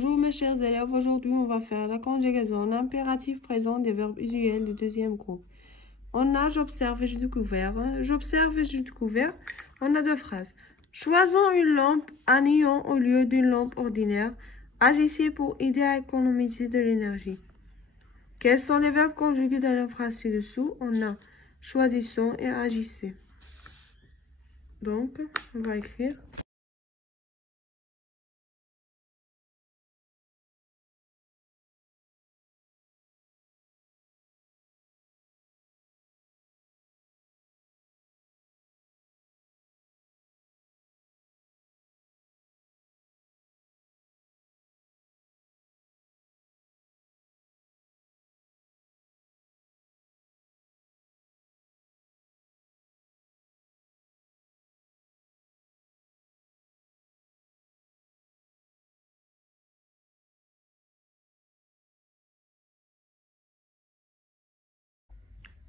Bonjour mes chers élèves, aujourd'hui on va faire la conjugaison en impératif présent des verbes usuels du deuxième groupe. On a j'observe et j'ai découvert. J'observe et j'ai découvert. On a deux phrases. Choisons une lampe à néon au lieu d'une lampe ordinaire. Agissez pour aider à économiser de l'énergie. Quels sont les verbes conjugués dans la phrase ci-dessous? On a choisissons et agissez. Donc, on va écrire.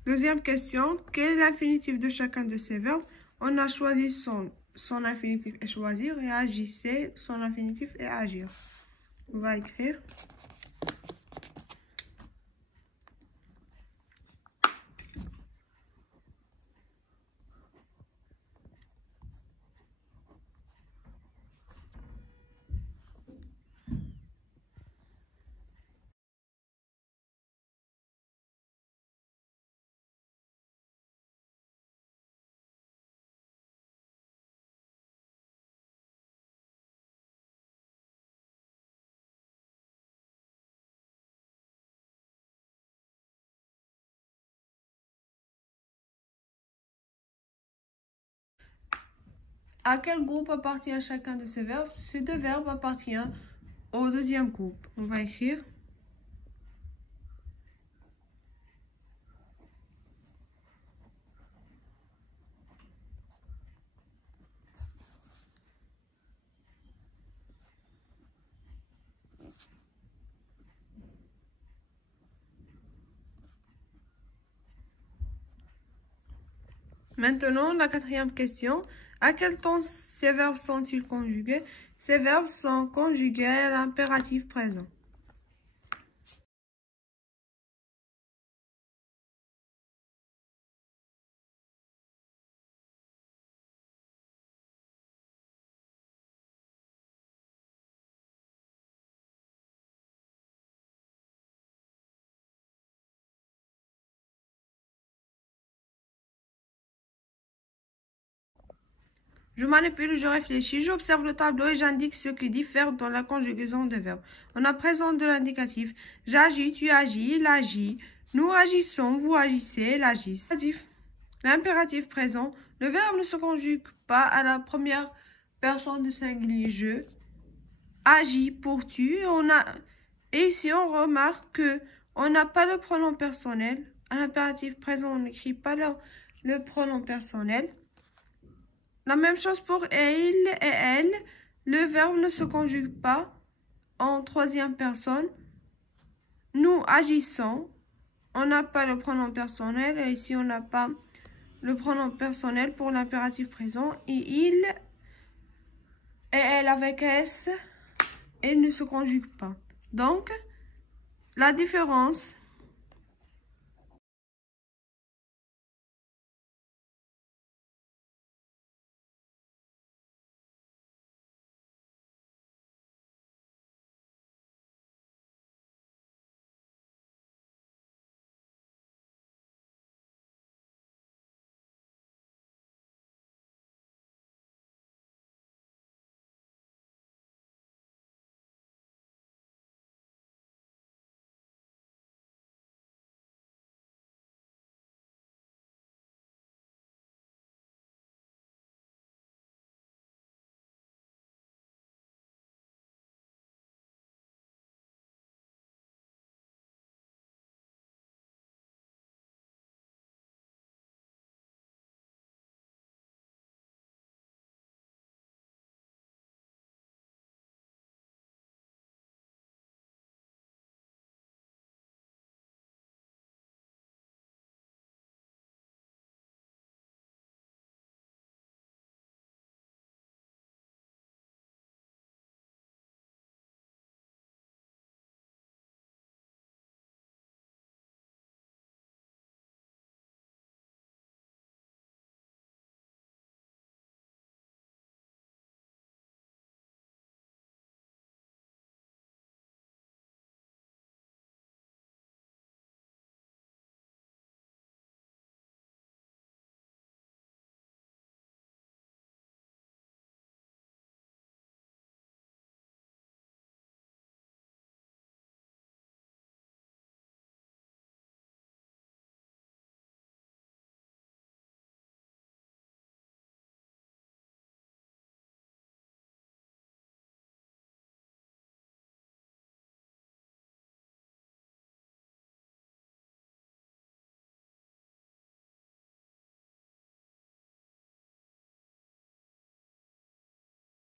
Deuxième question, quel est l'infinitif de chacun de ces verbes? On a choisi son infinitif est choisir et agissez, son infinitif est agir. On va écrire. À quel groupe appartient chacun de ces verbes? Ces deux verbes appartiennent au deuxième groupe. On va écrire. Maintenant, la quatrième question. À quel temps ces verbes sont-ils conjugués? Ces verbes sont conjugués à l'impératif présent. Je manipule, je réfléchis, j'observe le tableau et j'indique ce qui diffère dans la conjugaison des verbes. On a présent de l'indicatif. J'agis, tu agis, il agit. Nous agissons, vous agissez, elle agisse. L'impératif présent. Le verbe ne se conjugue pas à la première personne du singulier je. Agis pour tu. Et ici, on remarque que on n'a pas le pronom personnel. À l'impératif présent, on n'écrit pas le pronom personnel. La même chose pour il et elle. Le verbe ne se conjugue pas en troisième personne. Nous agissons. On n'a pas le pronom personnel. Et ici, on n'a pas le pronom personnel pour l'impératif présent. Et il et elle avec S, elle ne se conjugue pas. Donc, la différence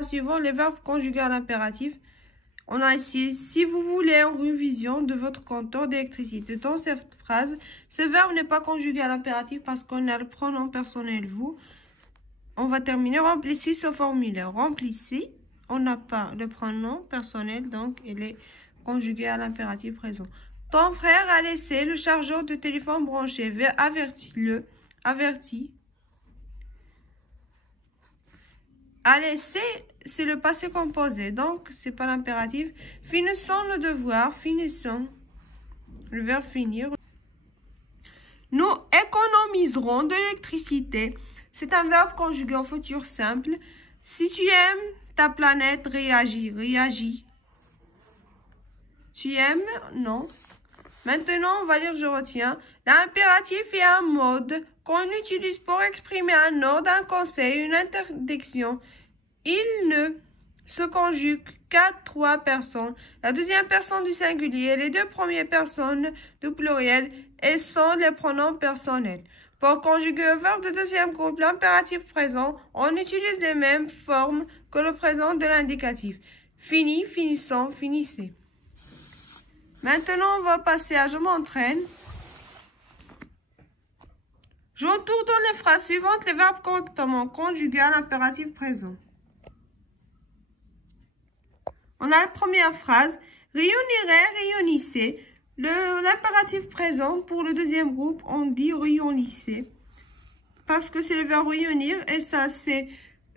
Suivant les verbes conjugués à l'impératif, on a ici, si vous voulez une révision de votre compteur d'électricité. Dans cette phrase, ce verbe n'est pas conjugué à l'impératif parce qu'on a le pronom personnel vous. On va terminer. Remplissez ce formulaire. Remplissez. On n'a pas le pronom personnel, donc il est conjugué à l'impératif présent. Ton frère a laissé le chargeur de téléphone branché. Avertis-le. Avertis. A laissé, c'est le passé composé, donc c'est pas l'impératif. Finissons le devoir. Finissons. Le verbe finir. Nous économiserons de l'électricité. C'est un verbe conjugué au futur simple. Si tu aimes ta planète, réagis. Réagis. Tu aimes? Non. Maintenant, on va lire je retiens. L'impératif est un mode qu'on utilise pour exprimer un ordre, un conseil, une interdiction. Il ne se conjugue qu'à 3 personnes. La deuxième personne du singulier, les deux premières personnes du pluriel et sont les pronoms personnels. Pour conjuguer le verbe de deuxième groupe, l'impératif présent, on utilise les mêmes formes que le présent de l'indicatif. Fini, finissons, finissez. Maintenant, on va passer à je m'entraîne. J'entoure dans les phrases suivantes les verbes correctement conjugués à l'impératif présent. On a la première phrase, réunirait, réunissez. L'impératif présent pour le deuxième groupe, on dit réunissez. Parce que c'est le verbe réunir et ça c'est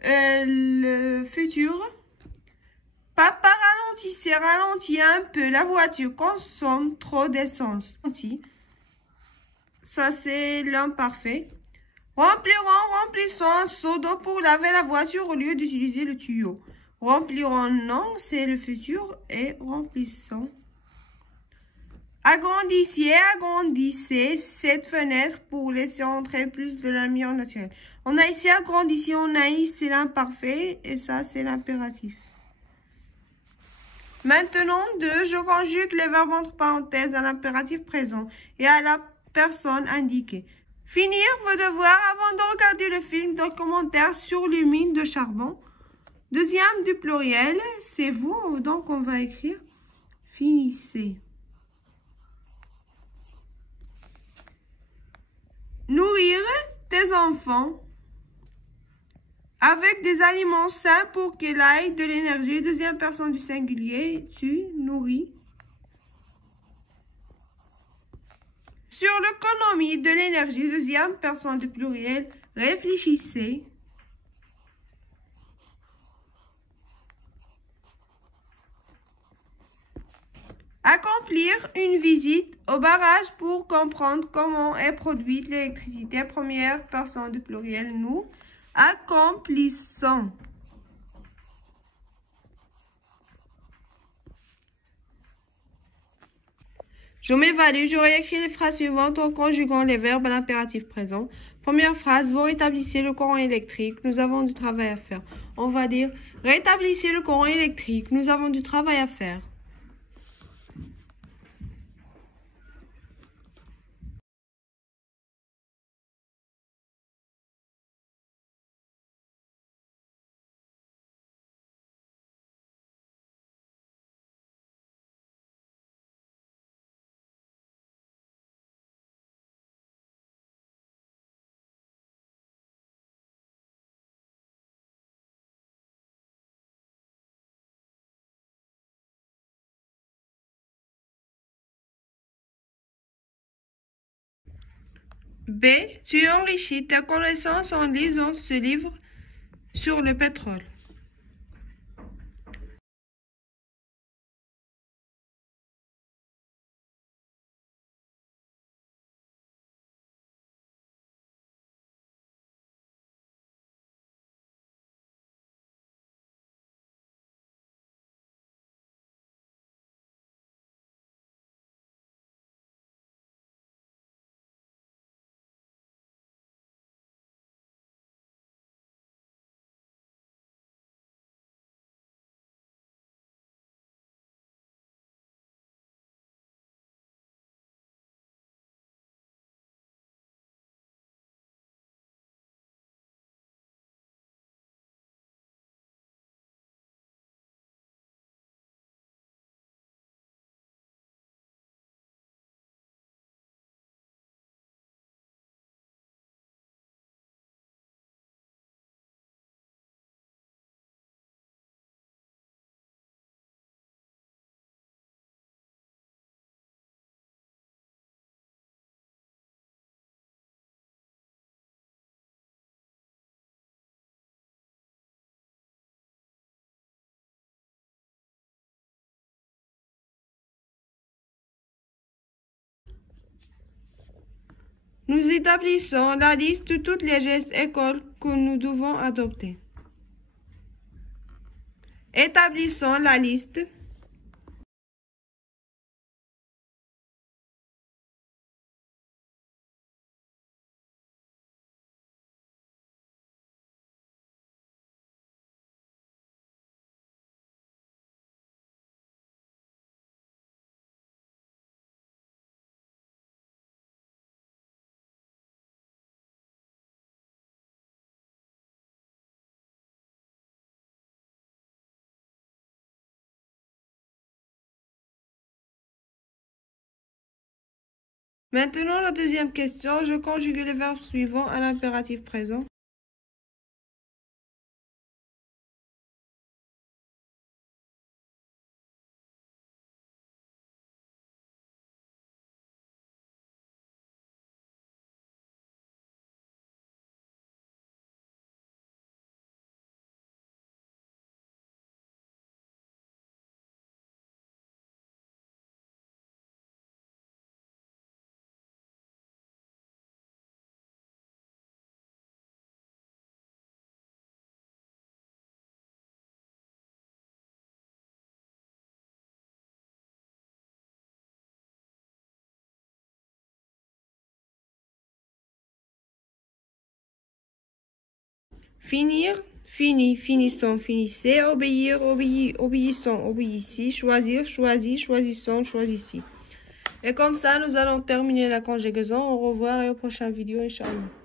le futur. Papa ralentissez, ralentit un peu. La voiture consomme trop d'essence. Ça c'est l'imparfait. Remplissons un seau d'eau pour laver la voiture au lieu d'utiliser le tuyau. Remplirons, non, c'est le futur. Et remplissons. Agrandissez cette fenêtre pour laisser entrer plus de la lumière naturelle. On a ici agrandissez, on a ici c'est l'imparfait et ça c'est l'impératif. Maintenant, je conjugue les verbes entre parenthèses à l'impératif présent et à la personne indiquée. Finir vos devoirs avant de regarder le film documentaire sur les mines de charbon. Deuxième du pluriel, c'est vous, donc on va écrire finissez. Nourrir tes enfants avec des aliments sains pour qu'ils aient de l'énergie. Deuxième personne du singulier, tu nourris. Sur l'économie de l'énergie, deuxième personne du pluriel, réfléchissez. Accomplir une visite au barrage pour comprendre comment est produite l'électricité. Première personne du pluriel, nous accomplissons. Je m'évalue, je réécris les phrases suivantes en conjuguant les verbes à l'impératif présent. Première phrase, vous rétablissez le courant électrique, nous avons du travail à faire. On va dire, rétablissez le courant électrique, nous avons du travail à faire. B. Tu enrichis ta connaissance en lisant ce livre sur le pétrole. Nous établissons la liste de toutes les gestes écoles que nous devons adopter. Établissons la liste. Maintenant, la deuxième question, je conjugue les verbes suivants à l'impératif présent. Finir, fini, finissons, finissez, obéir, obéissons, obéissez, choisir, choisi, choisissons, choisissez. Et comme ça, nous allons terminer la conjugaison. Au revoir et au prochain vidéo, Inch'Allah.